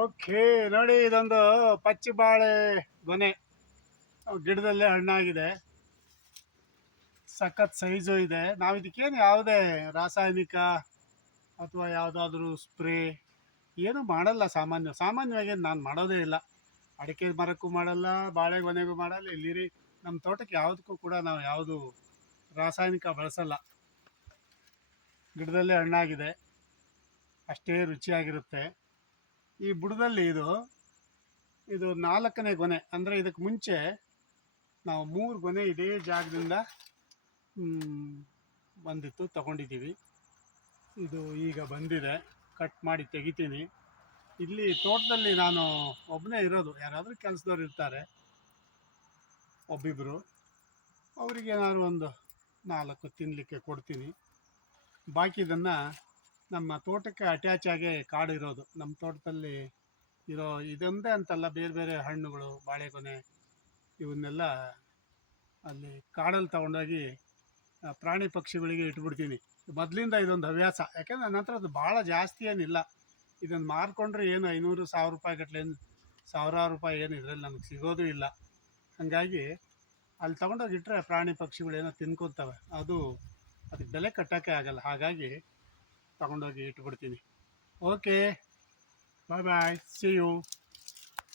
Okay, ನೋಡಿ ಇದೊಂದು ಪಚ್ಚಿ ಬಾಳೆ ಗೊನೆ ಗಿಡದಲ್ಲೇ ಹಣ್ಣಾಗಿದೆ. ಸಖತ್ ಸೈಜು ಇದೆ. ನಾವು ಇದಕ್ಕೇನು ಯಾವುದೇ ರಾಸಾಯನಿಕ ಅಥವಾ ಯಾವುದಾದ್ರೂ ಸ್ಪ್ರೇ ಏನು ಮಾಡಲ್ಲ. ಸಾಮಾನ್ಯವಾಗಿ ನಾನು ಮಾಡೋದೇ ಇಲ್ಲ. ಅಡಿಕೆ ಮರಕ್ಕೂ ಮಾಡಲ್ಲ, ಬಾಳೆ ಗೊನೆಗೂ ಮಾಡಲ್ಲ. ಇಲ್ಲಿರಿ ನಮ್ಮ ತೋಟಕ್ಕೆ ಯಾವುದಕ್ಕೂ ಕೂಡ ನಾವು ಯಾವುದು ರಾಸಾಯನಿಕ ಬಳಸಲ್ಲ. ಗಿಡದಲ್ಲೇ ಹಣ್ಣಾಗಿದೆ, ಅಷ್ಟೇ ರುಚಿಯಾಗಿರುತ್ತೆ. ಈ ಬುಡದಲ್ಲಿ ಇದು 4ನೇ ಗೊನೆ. ಅಂದರೆ ಇದಕ್ಕೆ ಮುಂಚೆ ನಾವು 3 ಗೊನೆ ಇದೇ ಜಾಗದಿಂದ ಬಂದಿತ್ತು, ತಗೊಂಡಿದ್ದೀವಿ. ಇದು ಈಗ ಬಂದಿದೆ, ಕಟ್ ಮಾಡಿ ತೆಗಿತೀನಿ. ಇಲ್ಲಿ ತೋಟದಲ್ಲಿ ನಾನು ಒಬ್ಬನೇ ಇರೋದು. ಯಾರಾದರೂ ಕೆಲಸದವ್ರು ಇರ್ತಾರೆ, ಒಬ್ಬಿಬ್ಬರು. ಅವರಿಗೆ ನಾನು ಒಂದು 4 ತಿನ್ನಲಿಕ್ಕೆ ಕೊಡ್ತೀನಿ. ಬಾಕಿ ಇದನ್ನು ನಮ್ಮ ತೋಟಕ್ಕೆ ಅಟ್ಯಾಚ್ ಆಗಿ ಕಾಡು ಇರೋದು. ನಮ್ಮ ತೋಟದಲ್ಲಿ ಇರೋ ಇದೊಂದೇ ಅಂತಲ್ಲ, ಬೇರೆ ಬೇರೆ ಹಣ್ಣುಗಳು, ಬಾಳೆಗೊನೆ ಇವನ್ನೆಲ್ಲ ಅಲ್ಲಿ ಕಾಡಲ್ಲಿ ತಗೊಂಡೋಗಿ ಪ್ರಾಣಿ ಪಕ್ಷಿಗಳಿಗೆ ಇಟ್ಬಿಡ್ತೀನಿ. ಮೊದಲಿಂದ ಇದೊಂದು ಹವ್ಯಾಸ. ಯಾಕೆಂದರೆ ನನ್ನ ಹತ್ರ ಅದು ಭಾಳ ಜಾಸ್ತಿ ಏನಿಲ್ಲ. ಇದನ್ನು ಮಾರ್ಕೊಂಡ್ರೆ ಏನು 500-1000 ರೂಪಾಯಿ ಗಟ್ಟಲೆ, ಸಾವಿರಾರು ರೂಪಾಯಿ ಏನು ಇದರಲ್ಲಿ ನಮಗೆ ಸಿಗೋದು ಇಲ್ಲ. ಹಾಗಾಗಿ ಅಲ್ಲಿ ತೊಗೊಂಡೋಗಿ ಇಟ್ಟರೆ ಪ್ರಾಣಿ ಪಕ್ಷಿಗಳೇನೋ ತಿನ್ಕೊತವೆ. ಅದಕ್ಕೆ ಬೆಲೆ ಕಟ್ಟೋಕ್ಕೆ ಆಗಲ್ಲ. ಹಾಗಾಗಿ ತಗೊಂಡೋಗಿ ಇಟ್ಬಿಡ್ತೀನಿ. Okay, bye bye, see you.